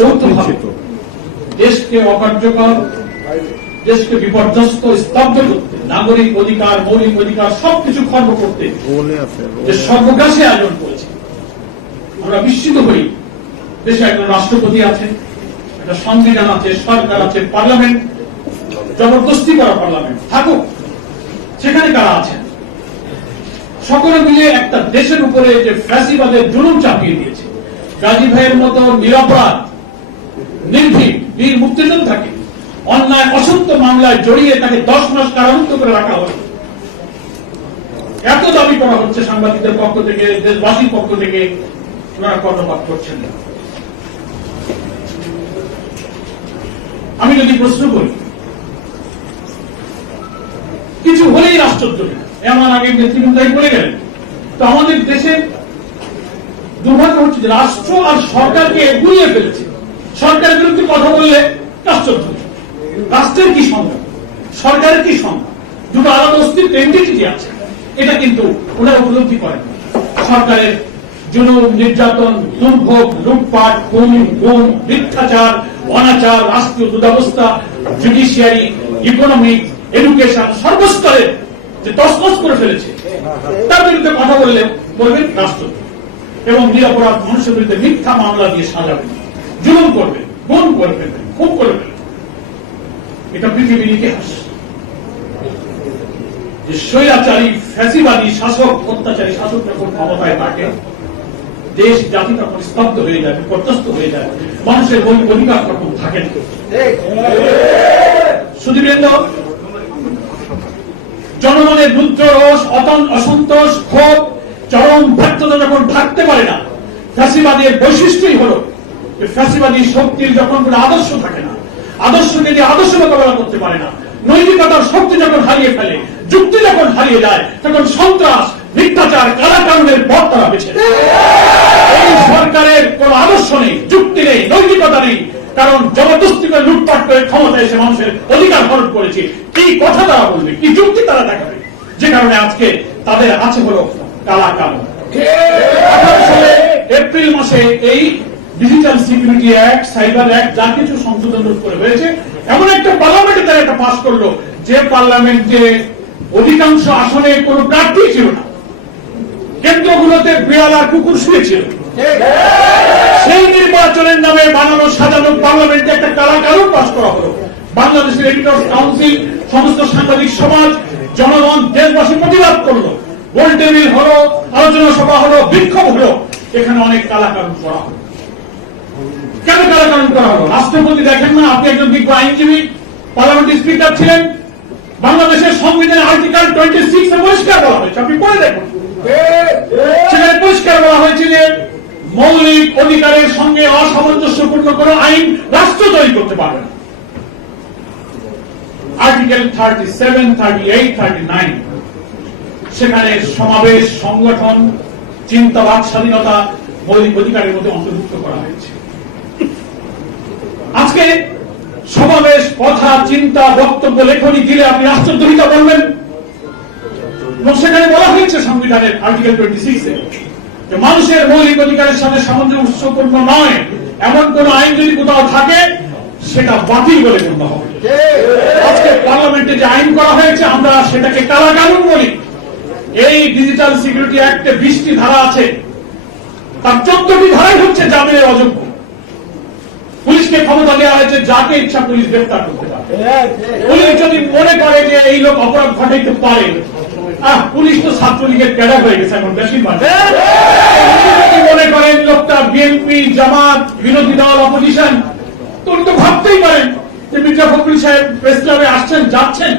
যৌথভাবে দেশকে অকার্যকর, দেশকে বিপর্যস্ত, স্তব্ধ করতে, নাগরিক অধিকার, মৌলিক অধিকার সবকিছু খর্ব করতে যে সর্বগ্রাসী আয়োজন করেছে। আমরা বিস্মিত হই। দেশে একজন রাষ্ট্রপতি আছে, একটা সংবিধান আছে, সরকার আছে, পার্লামেন্ট, জবরদস্তি করা পার্লামেন্ট থাকুক, সেখানে কারা আছেন? সকলে মিলে একটা দেশের উপরে যে ফ্যাসিবাদের জুলুম চাপিয়ে দিয়েছে। গাজী ভাইয়ের মতো নিরপরাধ নির্ভীক বীর মুক্তিযোদ্ধাকে অন্যায় অসত্য মামলায় জড়িয়ে তাকে 10 মাস কারারুদ্ধ করে রাখা হল। এত দাবি করা হচ্ছে সাংবাদিকদের পক্ষ থেকে, দেশবাসীর পক্ষ থেকে, ওনারা কর্ণপাত করছেন না। আমি যদি প্রশ্ন করি, কিছু হলেই রাষ্ট্রদ্রোহী, এমন আগে নেতৃবৃন্দাই বলে গেলেন, তো আমাদের দেশে দুর্ভাগ্য হচ্ছে যে রাষ্ট্র আর সরকারকে গুলিয়ে ফেলেছে। সরকারের বিরুদ্ধে কথা বললে রাষ্ট্রদ্রোহী। রাষ্ট্রের কি সংজ্ঞা, সরকারের কি সংজ্ঞা? দুটো আলাদা অস্তিত্ব, এন্টিটি আছে। এটা কিন্তু ওনারা উপলব্ধি করেন। সরকারের জুলুম, নির্যাতন, দুর্ভোগ, লুটপাট, খুন, গুম, মিথ্যাচার, অনাচার, রাষ্ট্রীয় দুরবস্থা, জুডিশিয়ারি, ইকোনমিক, এডুকেশন সর্বস্তরে যে তছনছ করে ফেলেছে, তার বিরুদ্ধে কথা বললে বলবেন রাষ্ট্রদ্রোহী। এবং নিরপরাধ মানুষের বিরুদ্ধে মিথ্যা মামলা দিয়ে সাজাবেন, জুলুম করবেন, গুম করবেন, খুন করবেন। এটা পৃথিবীর ইতিহাস। যে স্বৈরাচারী ফ্যাসিবাদী শাসক, অত্যাচারী শাসক যখন ক্ষমতায় থাকে, দেশ জাতি তখন স্তব্ধ হয়ে যায়, বিপর্যস্ত হয়ে যায়, মানুষের মৌলিক অধিকার তখন থাকে না। সুধীবৃন্দ, জনগণের রুদ্র রোষ, অসন্তোষ, ক্ষোভ, চরম ব্যর্থতা যখন থাকতে পারে না, ফ্যাসিবাদের বৈশিষ্ট্যই হল ফ্যাসিবাদী শক্তির যখন কোনো আদর্শ থাকে না, আদর্শকে দিয়ে আদর্শ মোকাবেলা করতে পারে না, নৈতিকতার শক্তি যখন হারিয়ে ফেলে, যুক্তি যখন হারিয়ে যায়, তখন সন্ত্রাস, মিথ্যাচার, কালাকানুনের পথ তারা বেছে নেয়। এই সরকারের কোন আদর্শ নেই, যুক্তি নেই, নৈতিকতা নেই, কারণ জবরদস্তি করে লুটপাট করে ক্ষমতা এসে মানুষের অধিকার হরণ করেছে। কি কথা তারা বলবে, কি যুক্তি তারা দেখাবে? যে কারণে আজকে তাদের আছে হলো কালাকানুন। 18 সালে এপ্রিল মাসে এই digital security act, cyber act যা কিছু সংশোধন করে হয়েছে, এমন একটা পার্লামেন্টে তারা একটা পাস করলো যে পার্লামেন্টে অধিকাংশ আসনে কোন প্রার্থী ছিল না, কেন্দ্রগুলোতে বিড়াল আর কুকুর শুয়েছিল। সেই নির্বাচনের নামে বানানো সাজানো পার্লামেন্টে একটা কালাকানুন পাস করা হলো। বাংলাদেশের এডিটর্স কাউন্সিল, সমস্ত সাংবাদিক সমাজ, জনগণ, দেশবাসী প্রতিবাদ করলো। গোল টেবিল হলো, আলোচনা সভা হলো, বিক্ষোভ হলো, এখানে অনেক কালাকানুন করা হলো। কেন কালাকানুন করা হলো? রাষ্ট্রপতি দেখেন না, আপনি একজন বিজ্ঞ আইনজীবী, পার্লামেন্টের স্পিকার ছিলেন, বাংলাদেশের সংবিধানে আর্টিকেল 26 এ পরিষ্কার বলা হয়েছে, আপনি পড়ে দেখুন। সেখানে পরিষ্কার বলা হয়েছে যে মৌলিক অধিকারের সঙ্গে অসামঞ্জস্যপূর্ণ কোন আইন রাষ্ট্র তৈরি করতে পারবে না। আর্টিকেল 37, 38, 39 সেখানে সমাবেশ, সংগঠন, চিন্তাবাদ স্বাধীনতা মৌলিক অধিকারের মধ্যে অন্তর্ভুক্ত করা হয়েছে। আজকে সমাবেশ, কথা, চিন্তা, বক্তব্য, লেখনী দিলে আপনি রাষ্ট্রদ্রোহিতা বলবেন। এবং সেখানে বলা হয়েছে সংবিধানের আর্টিকেল 26 এ যে মানুষের মৌলিক অধিকারের সাথে সামঞ্জস্যপূর্ণ নয় এমন কোন আইন যদি কোথাও থাকে, সেটা বাতিল বলে গণ্য হবে। আজকে পার্লামেন্টে যে আইন করা হয়েছে, আমরা সেটাকে কালাকানুন বলি। এই ডিজিটাল সিকিউরিটি অ্যাক্টে 20টি ধারা আছে, তার 14টি ধারাই হচ্ছে জামিনের অযোগ্য। পুলিশকে ক্ষমতা দেওয়া হয়েছে যাকে ইচ্ছা পুলিশ গ্রেফতার করতে পারে। পুলিশ যদি মনে করে যে এই লোক অপরাধ ঘটাইতে পারে, পুলিশ তো ছাত্রলীগের ক্যাডার হয়ে গেছে এখন বেশিরভাগ। যদি মনে করেন লোকটা বিএনপি, জামাত, বিরোধী দল, অপোজিশন, তো উনি তো ভাবতেই পারেন যে মির্জা ফখরুল সাহেব প্রেস ক্লাবে আসছেন, যাচ্ছেন,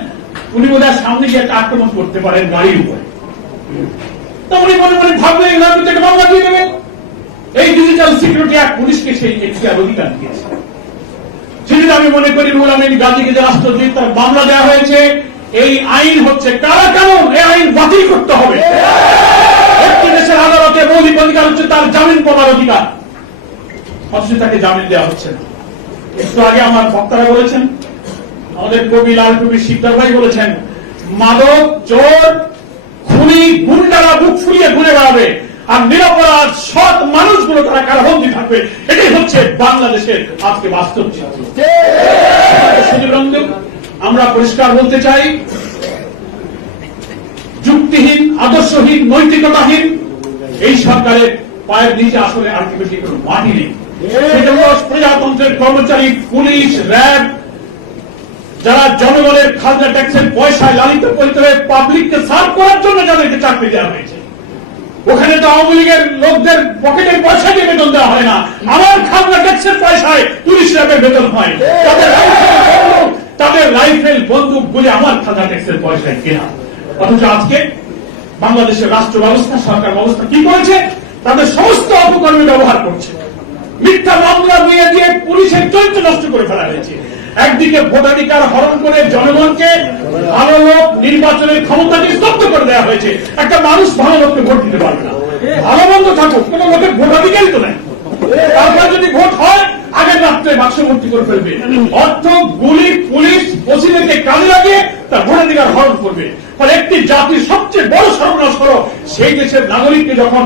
উনি বোধহয় সামনে গিয়ে একটা আক্রমণ করতে পারেন গাড়ির উপরে। তো উনি মনে মনে ভাবলেন এগুলোর বিরুদ্ধে একটা মামলা দিয়ে দেবেন। এই ডিজিটাল সিকিউরিটি অ্যাক্ট পুলিশকে সেই এখতিয়ার অধিকার দিয়েছে। সেদিন আমি মনে করি রুহুল আমিন গাজীকে যে রাষ্ট্রদ্রোহী তার মামলা দেওয়া হয়েছে, এই আইন হচ্ছে কালাকানুন। এই আইন বাতিল করতে হবে। একটি দেশের আদালতে মৌলিক অধিকার হচ্ছে তার জামিন পাওয়ার অধিকার, অথচ তাকে জামিন দেওয়া হচ্ছে না। একটু আগে আমার বক্তারা বলেছেন, আমাদের কবি লাল টুপি শিকদার ভাই বলেছেন, মাদক, চোর, খুনি, গুন্ডারা বুক ফুলিয়ে ঘুরে বেড়াবে, আর নিরপরাধ সৎ মানুষগুলো তারা কারাবন্দী থাকবে। এটাই হচ্ছে বাংলাদেশের আজকে বাস্তব চিত্র। আমরা পরিষ্কার বলতে চাই, যুক্তিহীন, আদর্শহীন, নৈতিকতাহীন এই সরকারের পায়ের নিচে আসলে আলটিমেটলি কোনো মাটি নেই। সেজন্য প্রজাতন্ত্রের কর্মচারী, পুলিশ, র্যাব, যারা জনগণের খাজনা ট্যাক্সের পয়সায় লালিত পালিত হয়ে পাবলিককে সার্ভ করার জন্য যাদেরকে চাকরি দেওয়া হয়েছে, ওখানে তো আওয়ামী লীগের লোকদের পকেটের পয়সা দিয়ে বেতন দেওয়া হয় না, আমার খাজনা ট্যাক্সের পয়সায় পুলিশ র্যাবের বেতন হয়। তাদের রাইফেল বন্দুক গুলি আমার খাজনা ট্যাক্সের পয়সায় কেনা। অথচ আজকে বাংলাদেশের রাষ্ট্র ব্যবস্থা, সরকার ব্যবস্থা কি করেছে? তাদের সমস্ত অপকর্মে ব্যবহার করছে। মিথ্যা মামলা দিয়ে পুলিশের চরিত্র নষ্ট করে ফেলা হয়েছে। একদিকে ভোটাধিকার হরণ করে জনগণকে ভালো লোক নির্বাচনের ক্ষমতাকে স্তব্ধ করে দেওয়া হয়েছে। একটা মানুষ ভালো লোককে ভোট দিতে পারবে না, ভালো মন্দ থাকুক, কোন লোকের ভোটাধিকারই তো নেই। তারপর যদি ভোট হয় আগের রাত্রে বাক্স ভর্তি করে ফেলবে। অর্থ গুলি পুলিশ ওসিদেরকে কাজে লাগিয়ে তার ভোটাধিকার হরণ করবে। ফলে একটি জাতির সবচেয়ে বড় সর্বনাশ হলো সেই দেশের নাগরিককে যখন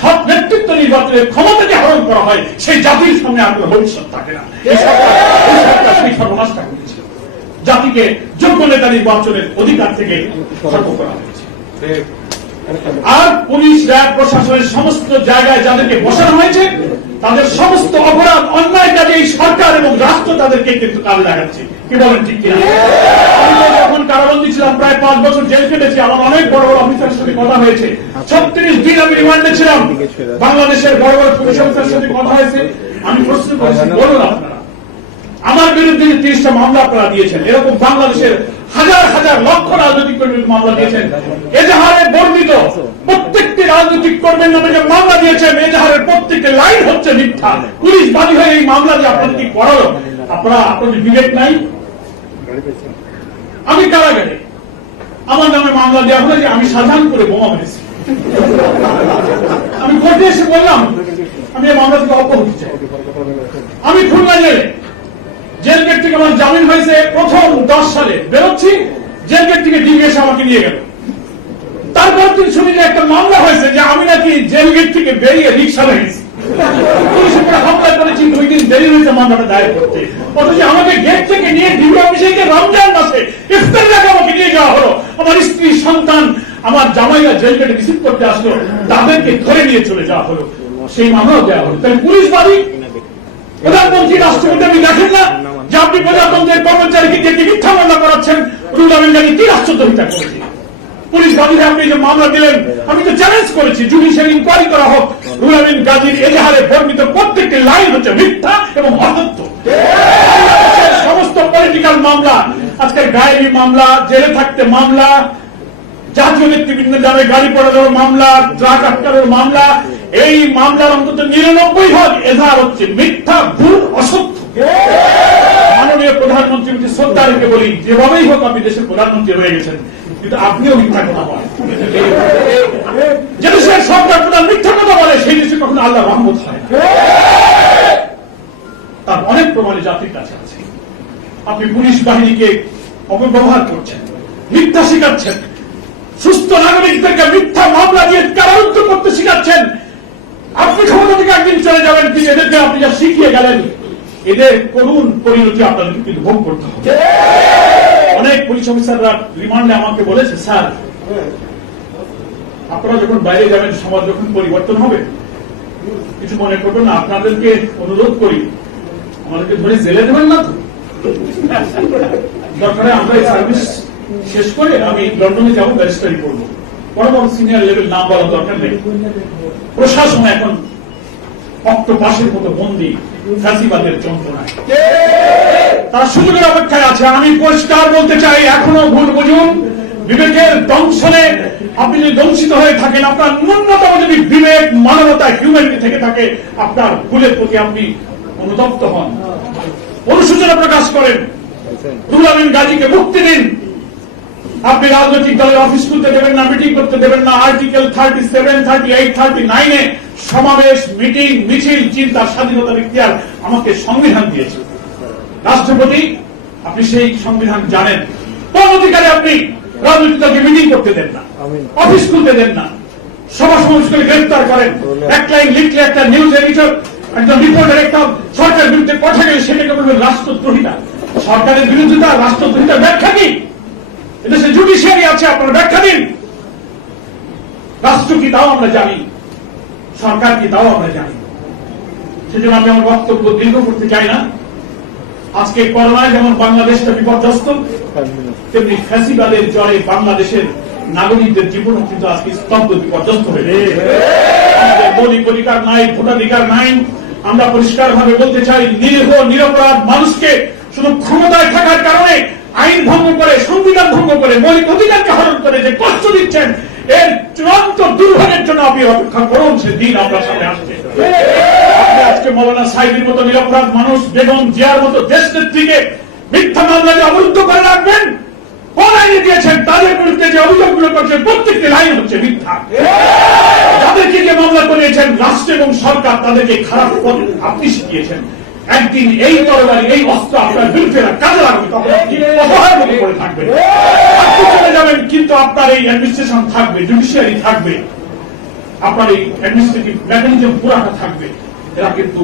সব নেতৃত্ব নির্বাচনের ক্ষমতাকে হরণ করা হয়, সেই জাতির সামনে আর কোনো ভবিষ্যৎ থাকে না। এই সরকার সেই সর্বনাশটা করেছে। জাতিকে যোগ্য নেতা নির্বাচনের অধিকার থেকে সতর্ক করা হয়েছে। আর পুলিশ, র্যাব, প্রশাসনের সমস্ত জায়গায় যাদেরকে বসানো হয়েছে, তাদের সমস্ত অপরাধ, অন্যায় কাজে এই সরকার এবং রাষ্ট্র তাদেরকে কিন্তু কাজে লাগাচ্ছে। কি বলেন, ঠিক কিনা? আমি যখন কারাবন্দী ছিলাম, প্রায় 5 বছর জেল কেটেছি, আমার অনেক বড় বড় অফিসারের সাথে কথা হয়েছে। 36 দিন আমি রিমান্ডে ছিলাম। বাংলাদেশের বড় বড় পুলিশ অফিসারের সাথে কথা হয়েছে। আমি প্রশ্ন করেছি, বলুন আপনারা আমার বিরুদ্ধে 30টা মামলা আপনারা দিয়েছেন, এরকম বাংলাদেশের হাজার হাজার লক্ষ রাজনৈতিক কর্মীর মামলা দিয়েছেন, এজাহারে বর্ণিত প্রত্যেকটি রাজনৈতিক কর্মীর নামে যে মামলা দিয়েছেন, এজাহারের প্রত্যেকটি লাইন হচ্ছে মিথ্যা। পুলিশ বাদী হয়ে এই মামলা যে আপনাদের কি করালো? আপনাদের বিবেক নাই? আমি কারাগারে আমার নামে মামলা দেওয়া হলো যে আমি সাধারণ করে বোমা মেরেছি। আমি কোর্টে এসে বললাম আমি এই মামলা থেকে অব্যাহতি চাই। আমি খুলনা জেল গেট থেকে আমার জামিন হয়েছে প্রথম 10 সালে, বেরোচ্ছি জেল গেট থেকে ডিবি এসে আমাকে নিয়ে গেল। তারপর দিন শুনি যে একটা মামলা হয়েছে যে আমি নাকি জেল গেট থেকে বেরিয়ে রিক্সা লাগিয়েছি। পুলিশের উপরে হামলা করেছি, 2 দিন দেরি হয়েছে মামলাটা দায়ের করতে। অথচ আমাকে গেট থেকে নিয়ে ডিবি অফিসে গিয়ে রমজান মাসে ইফতার লাগে আমাকে নিয়ে যাওয়া হলো। আমার স্ত্রী, সন্তান, আমার জামাইরা জেল গেটে রিসিভ করতে আসলো, তাদেরকে ধরে নিয়ে চলে যাওয়া হলো, সেই মামলাও দেওয়া হলো। তাহলে পুলিশ বাদী। প্রধানমন্ত্রী, রাষ্ট্রপতি আপনি দেখেন না যে আপনি প্রজাতন্ত্রের কর্মচারীকে দিয়ে মিথ্যা মামলা করাচ্ছেন? রুহুল আমিন গাজী কি রাষ্ট্রদ্রোহিতা করেছে? পুলিশ বাদীরা আপনি যে মামলা দিলেন, আমি তো চ্যালেঞ্জ করেছি জুডিশিয়াল ইনকোয়ারি করা হোক। রুহুল আমিন গাজীর এজাহারে বর্ণিত প্রত্যেকটি লাইন হচ্ছে মিথ্যা এবং অসত্য। সমস্ত পলিটিক্যাল মামলা, আজকে গায়েবী মামলা, জেলে থাকতে মামলা, জাতীয় নেতৃবৃন্দের নামে গাড়ি পড়ানোর মামলা, ট্রাক আটকানোর মামলা, এই মামলার অন্তত 99% এজাহার হচ্ছে মিথ্যা, ভুল, অসত্য। মাননীয় প্রধানমন্ত্রীকে শ্রদ্ধা রেখে বলি, যেভাবেই হোক আপনি দেশের প্রধানমন্ত্রী হয়ে গেছেন, কিন্তু আপনিও মিথ্যা কথা বলেন। যে দেশের সরকার প্রধান মিথ্যা কথা বলে, সেই দেশে কখনো আল্লাহ রহমত হয়। তার অনেক প্রমাণে জাতির কাছে আছে। আপনি পুলিশ বাহিনীকে অপব্যবহার করছেন, মিথ্যা শিখাচ্ছেন, সুস্থ নাগরিকদেরকে মিথ্যা মামলা দিয়ে কারারুদ্ধ করতে শিখাচ্ছেন। আপনি ক্ষমতা থেকে একদিন চলে যাবেন, কিন্তু এদেরকে আপনি যা শিখিয়ে গেলেন, এদের করুণ পরিণতি আপনাদেরকে কিন্তু ভোগ করতে হবে। অনেক পুলিশ অফিসাররা রিমান্ডে আমাকে বলেছে, স্যার আপনারা যখন বাইরে যাবেন, সমাজ যখন পরিবর্তন হবে, কিছু মনে করবেন না, আপনাদেরকে অনুরোধ করি আমাদেরকে ধরে জেলে দেবেন না তো। দরকারে আমরা এই সার্ভিস শেষ করে আমি লন্ডনে যাবো, ব্যারিস্টারি করবো। বড় বড় সিনিয়র লেভেল নাম বলার দরকার নেই। প্রশাসন এখন অক্টোপাসের মতো বন্দী ফ্যাসিবাদের যন্ত্রণায়, তারা সুযোগের অপেক্ষায় আছে। আমি পরিষ্কার বলতে চাই, এখনো ভুল বুঝুন, বিবেকের দংশনে আপনি যদি দংশিত হয়ে থাকেন, আপনার ন্যূনতম যদি বিবেক, মানবতা, হিউম্যানিটি থেকে থাকে, আপনার ভুলের প্রতি আপনি অনুতপ্ত হন, অনুশোচনা প্রকাশ করেন। রুহুল আমিন গাজীকে মুক্তি দিন। আপনি রাজনৈতিক দলের অফিস খুলতে দেবেন না, মিটিং করতে দেবেন না। আর্টিকেল 37, 38, 39-এ সমাবেশ, মিটিং, মিছিল, চিন্তার স্বাধীনতার ইখতিয়ার আমাকে সংবিধান দিয়েছে। রাষ্ট্রপতি, আপনি সেই সংবিধান জানেন। কোন অধিকারে আপনি রাজনৈতিক দলকে মিটিং করতে দেন না, অফিস খুলতে দেন না? সভা সমাবেশ করে গ্রেফতার করেন, এক লাইন লিখলে একটা নিউজ এডিটর একজন রিপোর্টার একটা সরকারের বিরুদ্ধে কথা গেলে সেটাকে বলবেন রাষ্ট্রদ্রোহিতা। সরকারের বিরোধিতা রাষ্ট্রদ্রোহিতার ব্যাখ্যা কি? এদেশে জুডিশিয়ারি আছে, আপনারা ব্যাখ্যা দিন। রাষ্ট্র কি তাও আমরা জানি, সরকার কি তাও আমরা জানি। সেজন্য আমি আমার বক্তব্য দীর্ঘ করতে চাই না। আজকে করোনায় যেমন বাংলাদেশটা বিপর্যস্ত, তেমনি ফ্যাসিবাদের জ্বরে বাংলাদেশের নাগরিকদের জীবনও কিন্তু আজকে স্তব্ধ, বিপর্যস্ত হয়ে আমাদের মৌলিক অধিকার নাই, ভোটাধিকার নাই। আমরা পরিষ্কার ভাবে বলতে চাই, নিরীহ নিরপরাধ মানুষকে শুধু ক্ষমতায় থাকার কারণে আইন ভঙ্গ করে, সংবিধান ভঙ্গ করে, মৌলিক অধিকারকে হরণ করে যে কষ্ট দিচ্ছেন, এর চূড়ান্ত দুর্ভোগের জন্য আপনি অপেক্ষা করুন। সে দিন আপনার সামনে আসছে। আপনি আজকে মৌলানা সাইদির মতো নিরপরাধ মানুষ, বেগম জিয়ার মতো দেশ নেত্রীকে মিথ্যা মামলায় অবরুদ্ধ করে রাখবেন। কোন আইনে দিয়েছেন? তাদের বিরুদ্ধে যে অভিযোগগুলো করছেন প্রত্যেকটি লাইন হচ্ছে মিথ্যা। যাদেরকে যে মামলা করিয়েছেন রাষ্ট্র এবং সরকার, তাদেরকে খারাপ পথ আপনি শিখিয়েছেন। একদিন এই তরবারি, এই অস্ত্র আপনার বিরুদ্ধে কাজে লাগবে, তখন আপনি অসহায়ের মতো করে থাকবেন। আপনি চলে যাবেন, কিন্তু আপনার এই অ্যাডমিনিস্ট্রেশন থাকবে, জুডিশিয়ারি থাকবে, আপনার এই অ্যাডমিনিস্ট্রেটিভ মেকানিজম পুরাটা থাকবে। এরা কিন্তু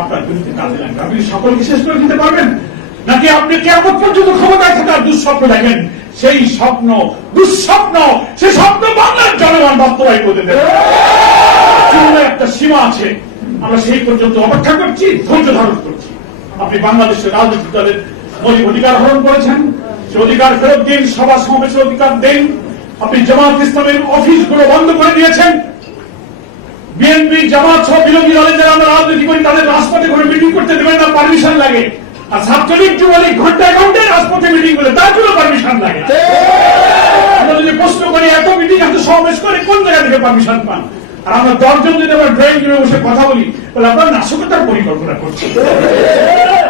আপনার বিরুদ্ধে কাজে লাগবে। আপনি সকলকে শেষ করে দিতে পারবেন, নাকি আপনি কিয়ামত পর্যন্ত ক্ষমতায় থাকার দুঃস্বপ্ন দেখেন? সেই স্বপ্ন দুঃস্বপ্ন, সে স্বপ্ন বাংলার জনগণ বাস্তবায়ন করতে দেবে। একটা সীমা আছে, আমরা সেই পর্যন্ত অপেক্ষা করছি, ধৈর্য ধারণ করছি। আপনি বাংলাদেশের রাজনৈতিক দলের মৌলিক অধিকার হরণ করেছেন, সে অধিকার ফেরত দিন। সভা সমাবেশের অধিকার দিন। আপনি জামাত ইসলামের অফিসগুলো বন্ধ করে দিয়েছেন। বিএনপি জামাত সহ বিরোধী দলের যারা আমরা রাজনীতি করি, তাদের রাজপথে করে মিটিং করতে দেবেন না, পারমিশন লাগে। আর ছাত্রলীগ যুবলীগ ঘন্টায় ঘন্টায় রাজপথে মিটিং করে, তার জন্য পারমিশন লাগে। আমরা যদি প্রশ্ন করি, এত মিটিং এত সমাবেশ করে কোন জায়গা থেকে পারমিশন পান? আর আমরা 10 জন যদি আমরা ড্রয়িং রুমে বসে কথা বলি, তাহলে আপনারা নাশকতার পরিকল্পনা করছেন।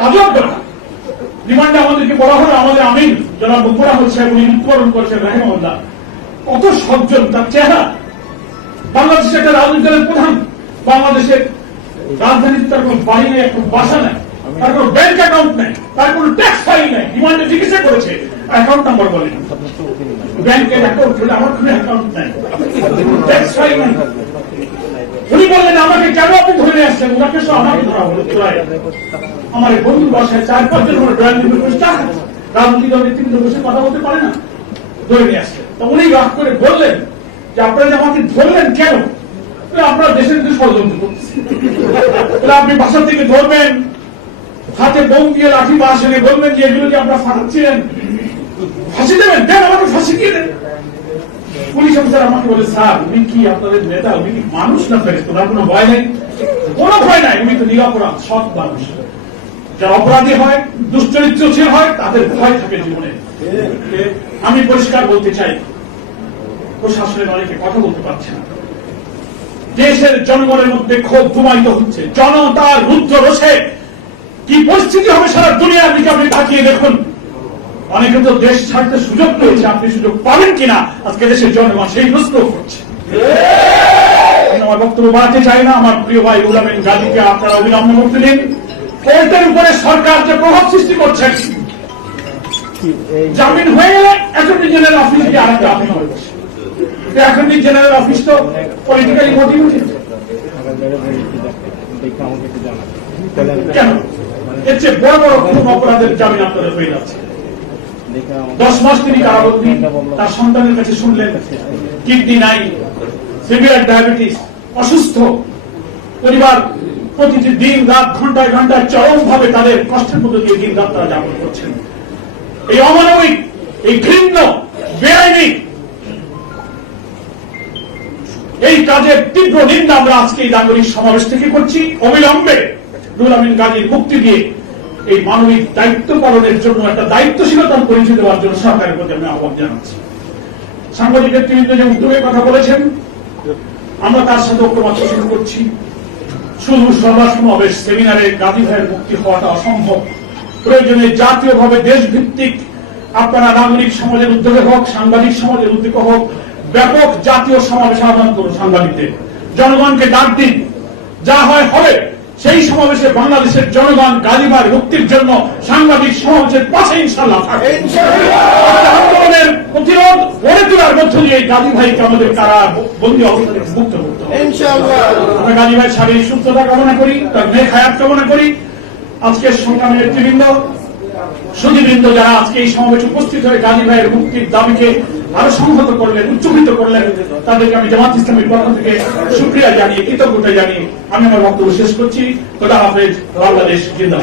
আজব কথা। রিমান্ডে আমাদেরকে বলা হলো, আমাদের আমিন জনাব মুকুর আহমদ সাহেব উনি মৃত্যুবরণ করেছেন রাহিমাহুল্লাহ। কত সজ্জন তার চেহারা। বাংলাদেশের একটা রাজনৈতিক দলের প্রধান, বাংলাদেশের রাজধানীতে তার কোন বাড়ি নেই, একটা বাসা নেই, তার কোন ব্যাংক অ্যাকাউন্ট নেই, তার কোন ট্যাক্স ফাইল নেই। রিমান্ডে চিকিৎসা করেছে, অ্যাকাউন্ট নাম্বার বলেন, ব্যাংকের অ্যাকাউন্ট হলে আমার কোনো অ্যাকাউন্ট নেই, ট্যাক্স ফাইল নেই। উনি বললেন আমাকে কেন আপনি ধরে নিয়ে আসছেন? ওনাকে সব আমাকে ধরা হলো। আমার বন্ধুর বাসায় 4-5 জন ড্রয়িং রুমে বসে চা খাচ্ছে, রাজনৈতিক দলের 3 জন বসে কথা বলতে পারে না, ধরে নিয়ে আসছেন। তো উনি রাগ করে বললেন যে আপনারা যে আমাকে ধরলেন কেন? আপনারা দেশের কিন্তু ষড়যন্ত্র করতেছেন। আপনি বাসা থেকে ধরবেন, হাতে বোম দিয়ে লাঠি বাস এনে বলবেন যে এগুলো যে আপনারা ফাঁসাচ্ছিলেন, ফাঁসি দেবেন, দেন আমাকে ফাঁসি দিয়ে দেন। পুলিশ অফিসার আমাকে বলে, স্যার উনি কি আপনাদের নেতা? উনি কি মানুষ না ফেরেশতা? ওনার কোনো ভয় নেই? কোনো ভয় নাই। উনি তো নিরপরাধ সৎ মানুষ। যারা অপরাধী হয়, দুশ্চরিত্রশীল হয়, তাদের ভয় থাকে জীবনে। আমি পরিষ্কার বলতে চাই, প্রশাসনের অনেকে কথা বলতে পারছে না। দেশের জনগণের মধ্যে ক্ষোভ ধুমায়িত হচ্ছে। জনতার রুদ্র রোষে কি পরিস্থিতি হবে সারা দুনিয়ার দিকে আপনি তাকিয়ে দেখুন। অনেকে তো দেশ ছাড়তে সুযোগ পেয়েছে, আপনি সুযোগ পাবেন কিনা আজকে দেশের জনগণ সেই প্রশ্ন করছে। আমার বক্তব্য বাড়াতে চাই না। আমার প্রিয় ভাই উলামেন গাজীকে আপনারা অবিলম্বে মুক্তি দিন। কোর্টের উপরে সরকার যে প্রভাব সৃষ্টি করছেন, জামিন হয়ে গেলে অ্যাটর্নি জেনারেল অফিস দিয়ে আরেকটা আপিল হয়ে বসে। অ্যাটর্নি জেনারেল অফিস তো পলিটিক্যালি মোটিভেটেড। কেন? এর চেয়ে বড় বড় কোন অপরাধের জামিন আপনাদের হয়ে যাচ্ছে। 10 মাস তিনি কারাবন্দী। তার সন্তানের কাছে শুনলেন কিডনি নাই, সিভিয়ার ডায়াবেটিস, অসুস্থ পরিবার, প্রতিটি দিন রাত ঘন্টায় ঘন্টায় চরম ভাবে তাদের কষ্টের মধ্যে দিয়ে দিন রাত তারা যাপন করছেন। এই অমানবিক, এই ঘৃণ্য, বেআইনি এই কাজের তীব্র নিন্দা আমরা আজকে এই নাগরিক সমাবেশ থেকে করছি। অবিলম্বে রুহুল আমিন গাজীর মুক্তি দিয়ে এই মানবিক দায়িত্ব পালনের জন্য একটা দায়িত্বশীলতার পরিচয় দেওয়ার জন্য সরকারের প্রতি আমি আহ্বান জানাচ্ছি। সাংবাদিক নেতৃবৃন্দ যে উদ্যোগের কথা বলেছেন, আমরা তার সাথে ঐক্যমত পোষণ করছি। শুধু সভা সমাবেশ, সেমিনারে গাজী ভাইয়ের মুক্তি হওয়াটা অসম্ভব। প্রয়োজনে জাতীয়ভাবে দেশভিত্তিক আপনারা নাগরিক সমাজের উদ্যোগে হোক, সাংবাদিক সমাজের উদ্যোগে হোক, ব্যাপক জাতীয় সমাবেশ আহ্বান করুন। সাংবাদিকদের জনগণকে ডাক দিন, যা হয় হবে। সেই সমাবেশে বাংলাদেশের জনগণ গাজী ভাইয়ের মুক্তির জন্য সাংবাদিক সমাবেশের পাশে ইনশাআল্লাহ থাকবে। আন্দোলনের প্রতিরোধ গড়ে তোলার মধ্য দিয়ে গাজী ভাইকে আমাদের কারা বন্দী অবস্থা থেকে মুক্ত করতে হবে। আমরা গাজী ভাইয়ের শারীরিক সুস্থতা কামনা করি, তার নেক হায়াত কামনা করি। আজকের সংগ্রামের নেতৃবৃন্দ, সুধীবৃন্দ যারা আজকে এই সমাবেশে উপস্থিত হয়ে গাজী ভাইয়ের মুক্তির দাবিকে আরো সংহত করলেন, উচ্চকিত করলেন, তাদেরকে আমি জামাত ইসলামীর পক্ষ থেকে শুকরিয়া জানিয়ে, কৃতজ্ঞতা জানিয়ে আমি আমার বক্তব্য শেষ করছি। খোদা হাফেজ। বাংলাদেশ জিন্দাবাদ।